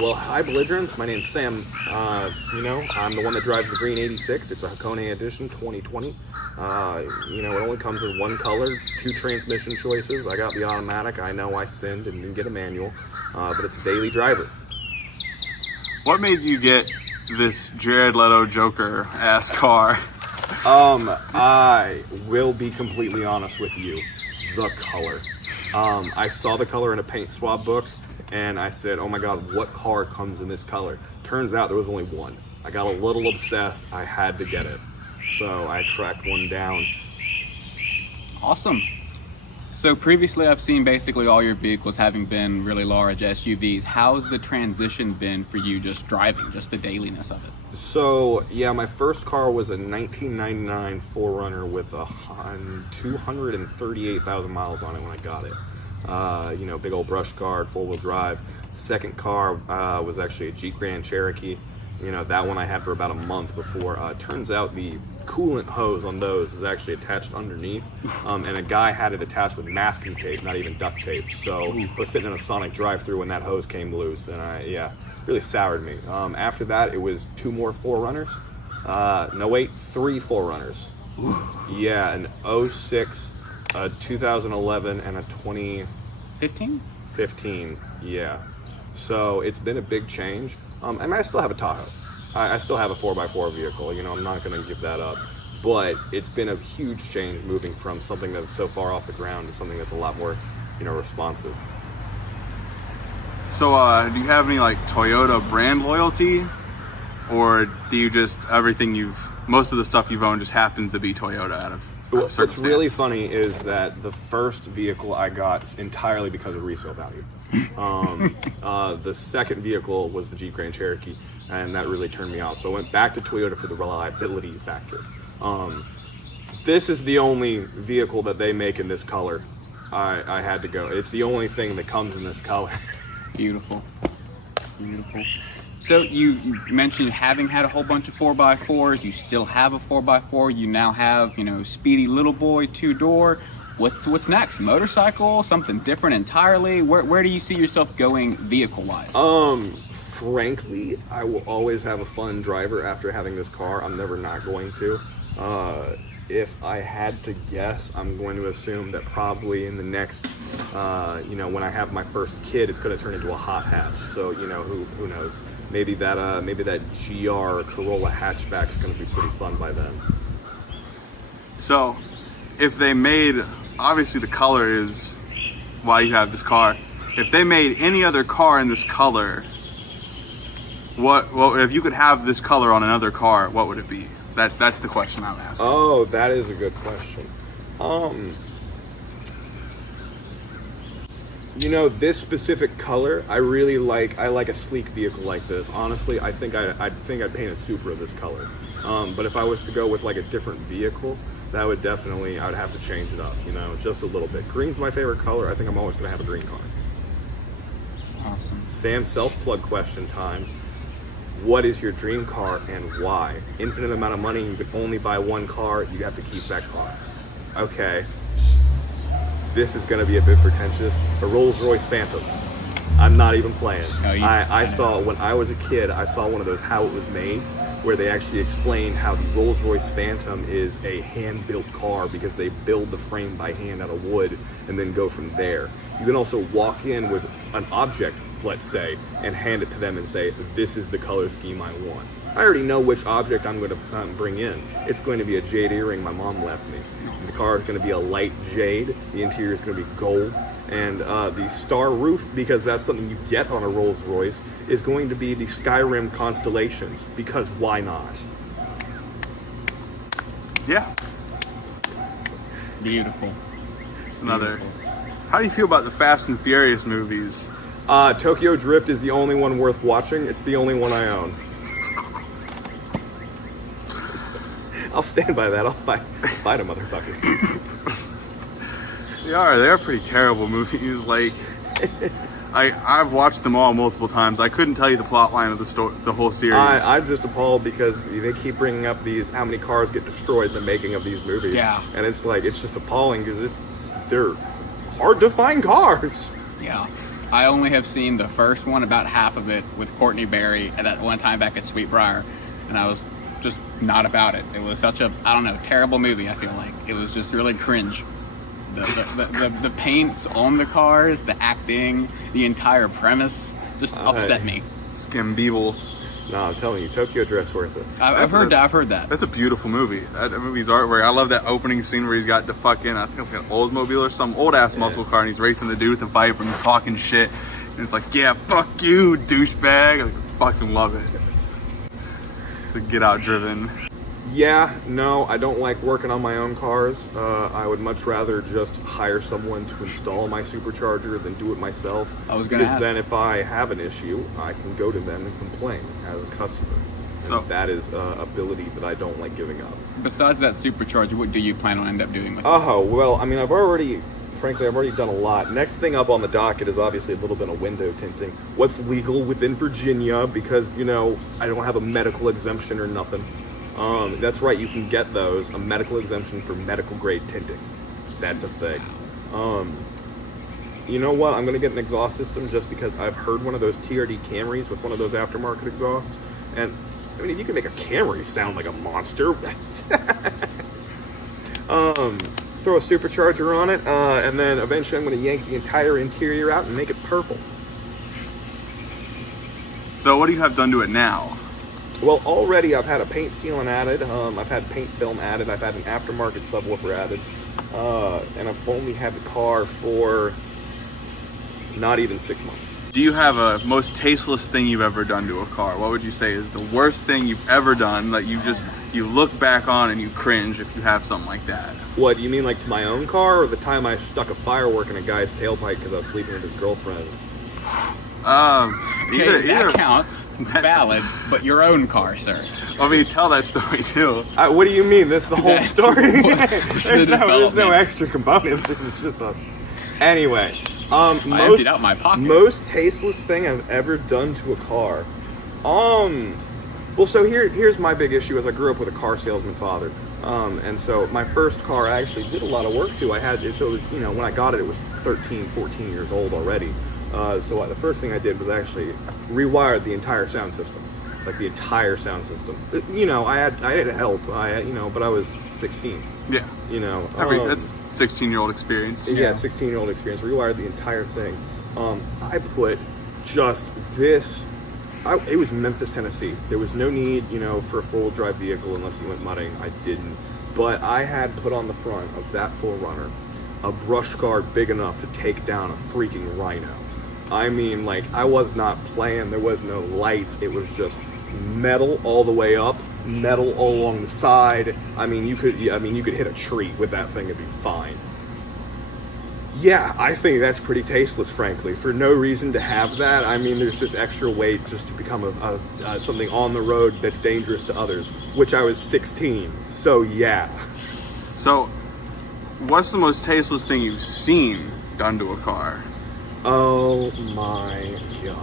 Well, hi, belligerents. My name's Sam. I'm the one that drives the green 86. It's a Hakone Edition 2020. It only comes in one color, two transmission choices. I got the automatic. I know I sinned and didn't get a manual, but it's a daily driver. What made you get this Jared Leto Joker-ass car? I will be completely honest with you. The color. I saw the color in a paint swab book, and I said, oh my God, what car comes in this color? Turns out there was only one. I got a little obsessed. I had to get it. So I tracked one down. Awesome. So previously I've seen basically all your vehicles having been really large SUVs. How's the transition been for you just driving, just the dailiness of it? So, yeah, my first car was a 1999 4Runner with 238,000 miles on it when I got it. Big old brush guard, four-wheel drive. Second car was actually a Jeep Grand Cherokee. That one I had for about a month before. Turns out the coolant hose on those is actually attached underneath, and a guy had it attached with masking tape, not even duct tape. So I was sitting in a Sonic drive-thru when that hose came loose, and really soured me. After that, it was two more 4Runners. Three 4Runners. Yeah, an 06, a 2011, and a 2015. Yeah. So it's been a big change. I still have a Tahoe. I still have a 4x4 vehicle. I'm not going to give that up. But it's been a huge change moving from something that's so far off the ground to something that's a lot more, responsive. So, do you have any Toyota brand loyalty, or do you just most of the stuff you've owned just happens to be Toyota out of What's really funny is that the first vehicle I got entirely because of resale value. The second vehicle was the Jeep Grand Cherokee, and that really turned me off. So I went back to Toyota for the reliability factor. This is the only vehicle that they make in this color. I had to go. It's the only thing that comes in this color. Beautiful. So you mentioned having had a whole bunch of 4x4s. You still have a 4x4. You now have, speedy little boy 2-door. What's next? Motorcycle? Something different entirely? Where do you see yourself going vehicle-wise? Frankly, I will always have a fun driver after having this car. I'm never not going to. If I had to guess, I'm going to assume that probably in the next, when I have my first kid, it's going to turn into a hot hatch. So, who knows? Maybe that GR Corolla hatchback is going to be pretty fun by then. So, if they made, obviously the color is why you have this car. If they made any other car in this color, what if you could have this color on another car, what would it be? That's the question I'm asking. Oh, that is a good question. This specific color, I really like. I like a sleek vehicle like this. Honestly, I think I'd paint a Supra this color. But if I was to go with a different vehicle, I would have to change it up, just a little bit. Green's my favorite color. I think I'm always going to have a green car. Awesome. Sam, self-plug question time. What is your dream car and why? Infinite amount of money, you can only buy one car, you have to keep that car. Okay. This is going to be a bit pretentious. A Rolls-Royce Phantom. I'm not even playing. No, I saw, when I was a kid, I saw one of those How It Was Made, where they actually explained how the Rolls-Royce Phantom is a hand-built car because they build the frame by hand out of wood and then go from there. You can also walk in with an object, let's say, and hand it to them and say, this is the color scheme I want. I already know which object I'm going to bring in. It's going to be a jade earring my mom left me. The car is going to be a light jade. The interior is going to be gold. And the star roof, because that's something you get on a Rolls Royce, is going to be the Skyrim constellations, because why not? Yeah. Beautiful. It's another. How do you feel about the Fast and Furious movies? Tokyo Drift is the only one worth watching. It's the only one I own. I'll stand by that. I'll fight a motherfucker. They're pretty terrible movies. I've watched them all multiple times. I couldn't tell you the plot line of the whole series. I'm just appalled because they keep bringing up how many cars get destroyed in the making of these movies. Yeah. And it's just appalling because they're hard to find cars. Yeah. I only have seen the first one, about half of it, with Courtney Barry at that one time back at Sweetbriar, and I was just not about it. It was such a, I don't know, terrible movie, I feel like. It was just really cringe. The paints on the cars, the acting, the entire premise just upset me. Skimbeeble. No, I'm telling you, Tokyo Drift's worth it. I've heard that. That's a beautiful movie. That movie's artwork. I love that opening scene where he's got the fucking, I think it's like an Oldsmobile or some old ass muscle car, and he's racing the dude with the Viper and he's talking shit. And it's like, yeah, fuck you, douchebag. I fucking love it. The Get Out driven. Yeah, no, I don't like working on my own cars. I would much rather just hire someone to install my supercharger than do it myself. I was gonna ask. Then if I have an issue, I can go to them and complain as a customer. So that is an ability that I don't like giving up. Besides that supercharger, what do you plan on end up doing with it? Oh, well, I mean, frankly, I've already done a lot. Next thing up on the docket is obviously a little bit of window tinting. What's legal within Virginia, because, you know, I don't have a medical exemption or nothing. That's right, you can get those, a medical exemption for medical grade tinting. That's a thing. You know what, I'm going to get an exhaust system just because I've heard one of those TRD Camrys with one of those aftermarket exhausts. And, I mean, if you can make a Camry sound like a monster. Throw a supercharger on it, and then eventually I'm going to yank the entire interior out and make it purple. So what do you have done to it now? Well, already I've had a paint sealant added, I've had paint film added, I've had an aftermarket subwoofer added, and I've only had the car for not even 6 months. Do you have a most tasteless thing you've ever done to a car? What would you say is the worst thing you've ever done that you look back on and you cringe if you have something like that? What, you mean like to my own car, or the time I stuck a firework in a guy's tailpipe because I was sleeping with his girlfriend? That counts. Valid, but your own car, sir. I mean, tell that story too. What do you mean? That's the whole story? There's no extra components. It's just a... Anyway, I emptied out my pocket. Most tasteless thing I've ever done to a car. Well, so here's my big issue. As I grew up with a car salesman father, and so my first car I actually did a lot of work to. So it was, you know, when I got it, it was 13, 14 years old already. So the first thing I did was actually rewired the entire sound system, like the entire sound system. You know, I had help. But I was 16. Yeah. You know, that's a 16-year-old experience. Yeah, 16-year-old experience. Rewired the entire thing. I put just this. It was Memphis, Tennessee. There was no need, you know, for a four-wheel drive vehicle unless you went mudding. I didn't. But I had put on the front of that 4Runner a brush guard big enough to take down a freaking Rhino. I mean, like, I was not playing. There was no lights. It was just metal all the way up, metal all along the side. I mean, you could hit a tree with that thing. It'd be fine. Yeah, I think that's pretty tasteless, frankly. For no reason to have that. I mean, there's just extra weight just to become something on the road that's dangerous to others, which I was 16. So yeah. So, what's the most tasteless thing you've seen done to a car? Oh my god.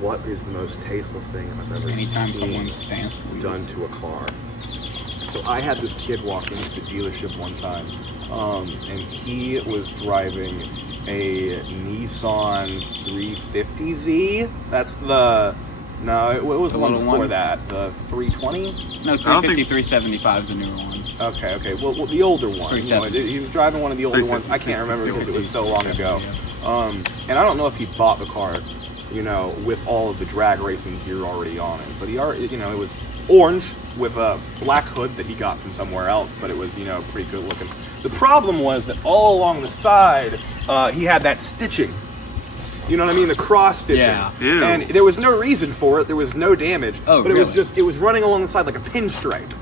What is the most tasteless thing I've ever seen done to a car? So I had this kid walk into the dealership one time, and he was driving a Nissan 350Z. That's the... No, it was the one before that. The 320? No, 350, 375 is the newer one. Okay. Well, the older one. You know, he was driving one of the older ones. I can't remember because it was so long ago. And I don't know if he bought the car, you know, with all of the drag racing gear already on it. But he already, you know, it was orange with a black hood that he got from somewhere else. But it was, you know, pretty good looking. The problem was that all along the side, he had that stitching. You know what I mean? The cross stitching. Yeah. Ew. And there was no reason for it. There was no damage. Oh, but really? it was running along the side like a pinstripe.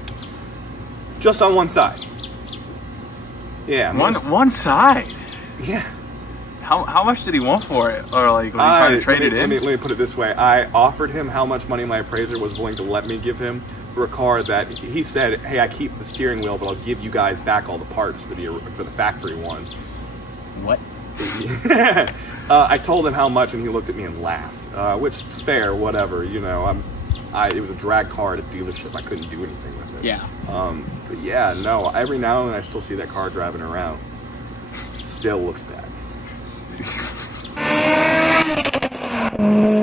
Just on one side. Yeah. One side? Yeah. How much did he want for it? Or like, was he trying to trade it in? Let me put it this way. I offered him how much money my appraiser was willing to let me give him for a car that he said, hey, I keep the steering wheel, but I'll give you guys back all the parts for the factory one. What? I told him how much, and he looked at me and laughed. Which, fair, whatever. You know, it was a drag car at a dealership. I couldn't do anything with it. Yeah. But yeah, no. Every now and then I still see that car driving around. Still looks bad. it.